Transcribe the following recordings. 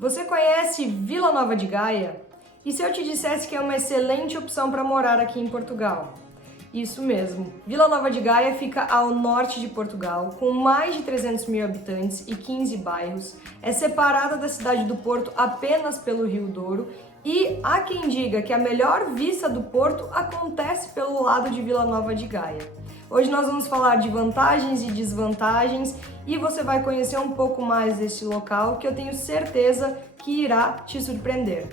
Você conhece Vila Nova de Gaia? E se eu te dissesse que é uma excelente opção para morar aqui em Portugal? Isso mesmo, Vila Nova de Gaia fica ao norte de Portugal, com mais de 300 mil habitantes e 15 bairros, é separada da cidade do Porto apenas pelo Rio Douro e há quem diga que a melhor vista do Porto acontece pelo lado de Vila Nova de Gaia. Hoje nós vamos falar de vantagens e desvantagens e você vai conhecer um pouco mais desse local que eu tenho certeza que irá te surpreender.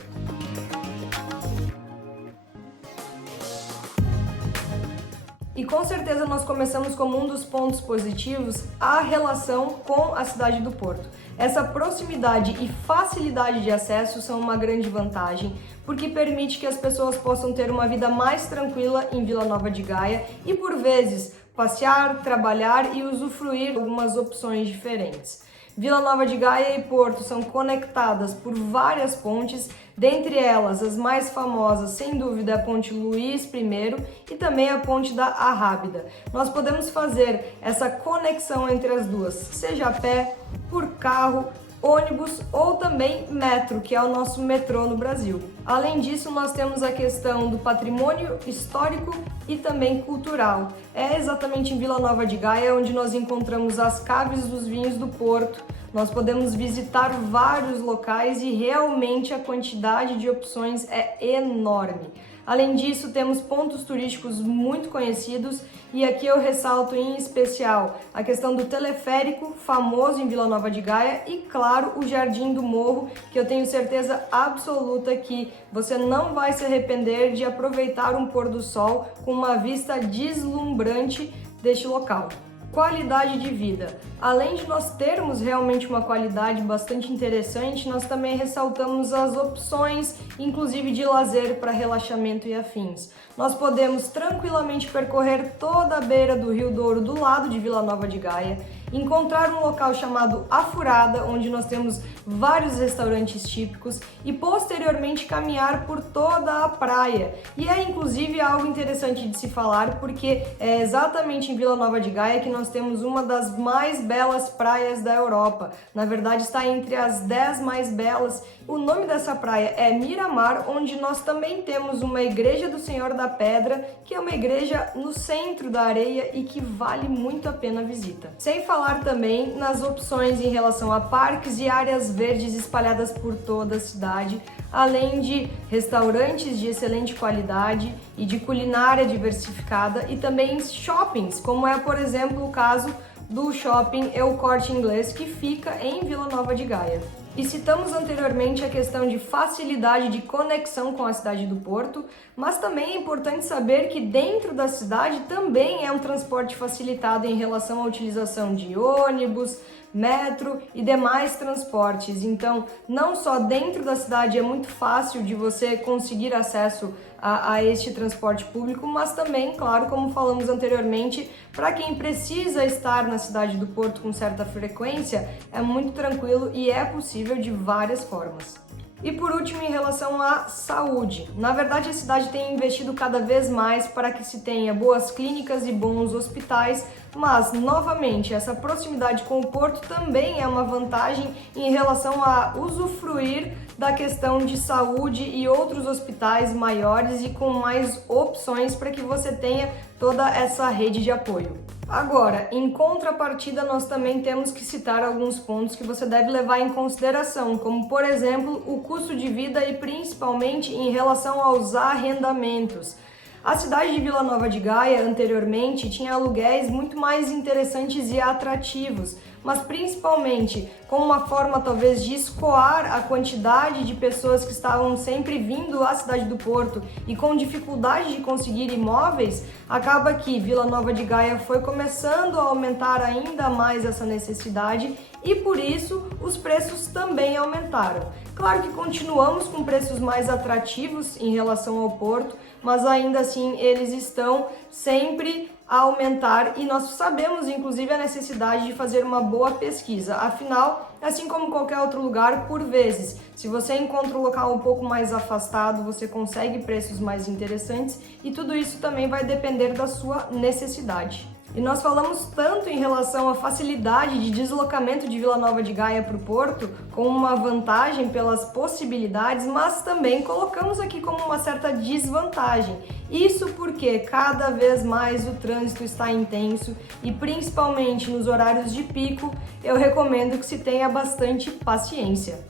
E com certeza nós começamos como um dos pontos positivos a relação com a cidade do Porto. Essa proximidade e facilidade de acesso são uma grande vantagem, porque permite que as pessoas possam ter uma vida mais tranquila em Vila Nova de Gaia e, por vezes, passear, trabalhar e usufruir de algumas opções diferentes. Vila Nova de Gaia e Porto são conectadas por várias pontes, dentre elas as mais famosas, sem dúvida, é a Ponte Luís I e também a Ponte da Arrábida. Nós podemos fazer essa conexão entre as duas, seja a pé, por carro, ônibus ou também metro, que é o nosso metrô no Brasil. Além disso, nós temos a questão do patrimônio histórico e também cultural. É exatamente em Vila Nova de Gaia onde nós encontramos as caves dos vinhos do Porto. Nós podemos visitar vários locais e realmente a quantidade de opções é enorme. Além disso, temos pontos turísticos muito conhecidos e aqui eu ressalto em especial a questão do teleférico, famoso em Vila Nova de Gaia, e claro, o Jardim do Morro, que eu tenho certeza absoluta que você não vai se arrepender de aproveitar um pôr do sol com uma vista deslumbrante deste local. Qualidade de vida. Além de nós termos realmente uma qualidade bastante interessante, nós também ressaltamos as opções, inclusive de lazer para relaxamento e afins. Nós podemos tranquilamente percorrer toda a beira do Rio Douro do lado de Vila Nova de Gaia, encontrar um local chamado A Furada, onde nós temos vários restaurantes típicos e posteriormente caminhar por toda a praia. E é inclusive algo interessante de se falar, porque é exatamente em Vila Nova de Gaia que nós temos uma das mais belas praias da Europa. Na verdade, está entre as 10 mais belas. O nome dessa praia é Miramar, onde nós também temos uma igreja do Senhor da Pedra, que é uma igreja no centro da areia e que vale muito a pena a visita. Sem falar também nas opções em relação a parques e áreas verdes espalhadas por toda a cidade, além de restaurantes de excelente qualidade e de culinária diversificada e também shoppings, como é, por exemplo, o caso do shopping El Corte Inglês, que fica em Vila Nova de Gaia. E citamos anteriormente a questão de facilidade de conexão com a cidade do Porto, mas também é importante saber que dentro da cidade também é um transporte facilitado em relação à utilização de ônibus, metro e demais transportes. Então, não só dentro da cidade é muito fácil de você conseguir acesso a este transporte público, mas também, claro, como falamos anteriormente, para quem precisa estar na cidade do Porto com certa frequência, é muito tranquilo e é possível de várias formas. E por último, em relação à saúde. Na verdade, a cidade tem investido cada vez mais para que se tenha boas clínicas e bons hospitais, mas, novamente, essa proximidade com o Porto também é uma vantagem em relação a usufruir da questão de saúde e outros hospitais maiores e com mais opções para que você tenha toda essa rede de apoio. Agora, em contrapartida, nós também temos que citar alguns pontos que você deve levar em consideração, como, por exemplo, o custo de vida e principalmente em relação aos arrendamentos. A cidade de Vila Nova de Gaia, anteriormente, tinha aluguéis muito mais interessantes e atrativos, mas principalmente como uma forma talvez de escoar a quantidade de pessoas que estavam sempre vindo à cidade do Porto e com dificuldade de conseguir imóveis, acaba que Vila Nova de Gaia foi começando a aumentar ainda mais essa necessidade e por isso os preços também aumentaram. Claro que continuamos com preços mais atrativos em relação ao Porto, mas ainda assim eles estão sempre a aumentar e nós sabemos inclusive a necessidade de fazer uma boa pesquisa. Afinal, assim como qualquer outro lugar, por vezes, se você encontra um local um pouco mais afastado, você consegue preços mais interessantes e tudo isso também vai depender da sua necessidade. E nós falamos tanto em relação à facilidade de deslocamento de Vila Nova de Gaia para o Porto, como uma vantagem pelas possibilidades, mas também colocamos aqui como uma certa desvantagem. Isso porque cada vez mais o trânsito está intenso e principalmente nos horários de pico, eu recomendo que se tenha bastante paciência.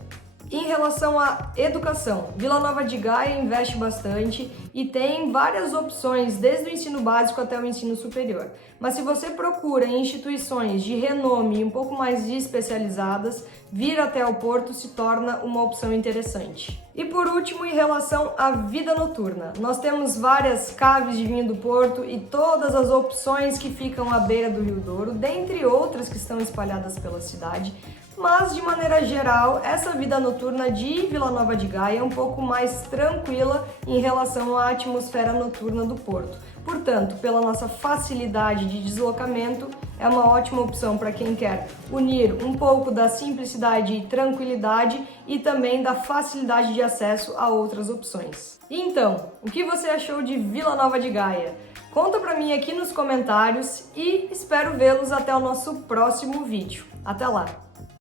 Em relação à educação, Vila Nova de Gaia investe bastante e tem várias opções, desde o ensino básico até o ensino superior. Mas se você procura em instituições de renome e um pouco mais especializadas, vir até o Porto se torna uma opção interessante. E por último, em relação à vida noturna, nós temos várias caves de vinho do Porto e todas as opções que ficam à beira do Rio Douro, dentre outras que estão espalhadas pela cidade. Mas, de maneira geral, essa vida noturna de Vila Nova de Gaia é um pouco mais tranquila em relação à atmosfera noturna do Porto. Portanto, pela nossa facilidade de deslocamento, é uma ótima opção para quem quer unir um pouco da simplicidade e tranquilidade e também da facilidade de acesso a outras opções. Então, o que você achou de Vila Nova de Gaia? Conta para mim aqui nos comentários e espero vê-los até o nosso próximo vídeo. Até lá!